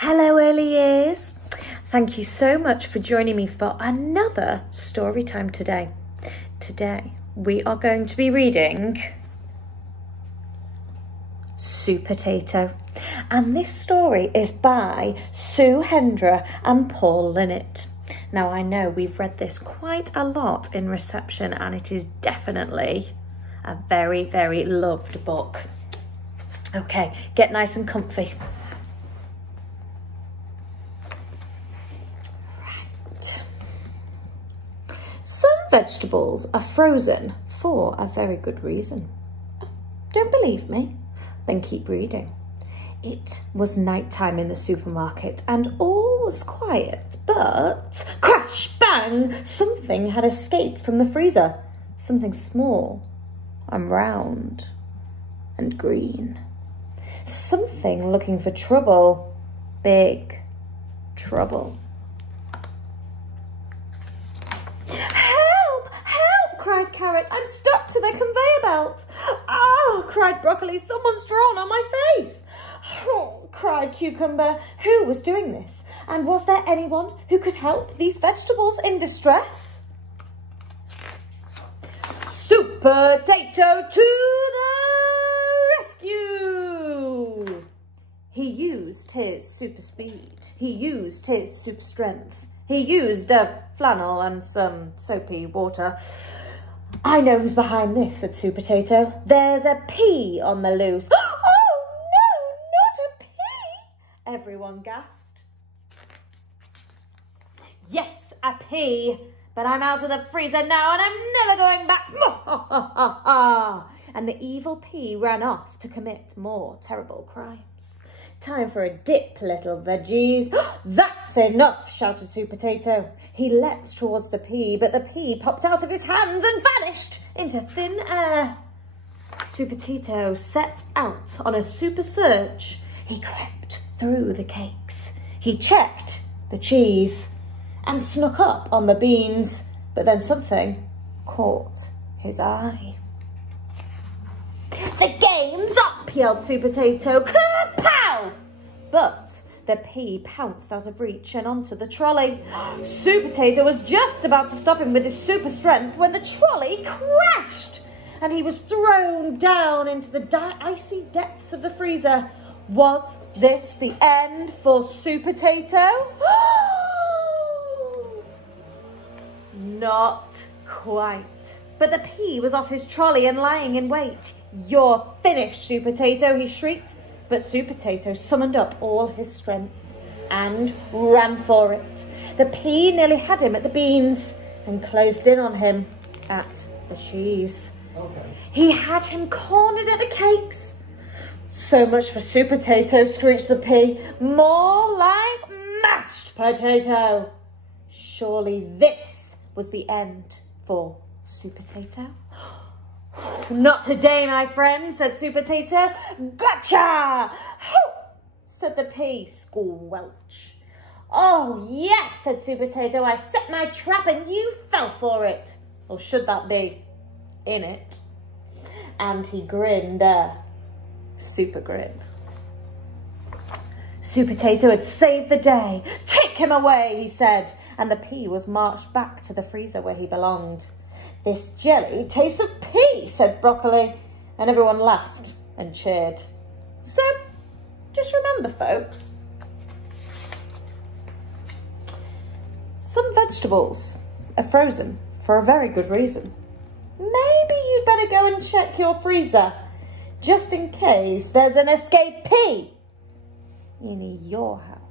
Hello early years. Thank you so much for joining me for another story time today. Today we are going to be reading Supertato, and this story is by Hendra and Paul Linnet. Now I know we've read this quite a lot in reception and it is definitely a very, very loved book. Okay, get nice and comfy. Some vegetables are frozen for a very good reason. Don't believe me? Then keep reading. It was night time in the supermarket and all was quiet, but crash, bang, something had escaped from the freezer. Something small and round and green. Something looking for trouble. Big trouble. Cried Carrot. I'm stuck to the conveyor belt. Oh, cried Broccoli. Someone's drawn on my face. Oh, cried Cucumber. Who was doing this? And was there anyone who could help these vegetables in distress? Supertato to the rescue. He used his super speed. He used his super strength. He used a flannel and some soapy water. I know who's behind this, said Supertato. There's a pea on the loose. Oh, no, not a pea, everyone gasped. Yes, a pea, but I'm out of the freezer now and I'm never going back. And the evil pea ran off to commit more terrible crimes. Time for a dip, little veggies. That's enough, shouted Supertato. He leapt towards the pea, but the pea popped out of his hands and vanished into thin air. Supertato set out on a super search. He crept through the cakes. He checked the cheese and snuck up on the beans, but then something caught his eye. The game's up, yelled Supertato. Kapow! But the pea pounced out of reach and onto the trolley. Supertato was just about to stop him with his super strength when the trolley crashed and he was thrown down into the icy depths of the freezer. Was this the end for Supertato? Not quite. But the pea was off his trolley and lying in wait. You're finished, Supertato, he shrieked. But Supertato summoned up all his strength and ran for it. The pea nearly had him at the beans and closed in on him at the cheese. Okay. He had him cornered at the cakes. So much for Supertato, screeched the pea. More like mashed potato. Surely this was the end for Supertato. Not today, my friend, said Supertato. Gotcha! Said the pea, squelch. Oh, yes, said Supertato. I set my trap and you fell for it. Or should that be in it? And he grinned a super grin. Supertato had saved the day. Take him away, he said. And the pea was marched back to the freezer where he belonged. This jelly tastes of pea, said Broccoli, and everyone laughed and cheered. So, just remember, folks, some vegetables are frozen for a very good reason. Maybe you'd better go and check your freezer, just in case there's an escape pea in your house.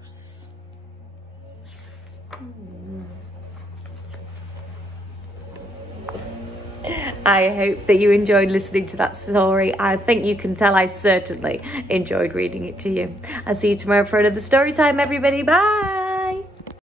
I hope that you enjoyed listening to that story. I think you can tell I certainly enjoyed reading it to you. I'll see you tomorrow for another story time, everybody. Bye.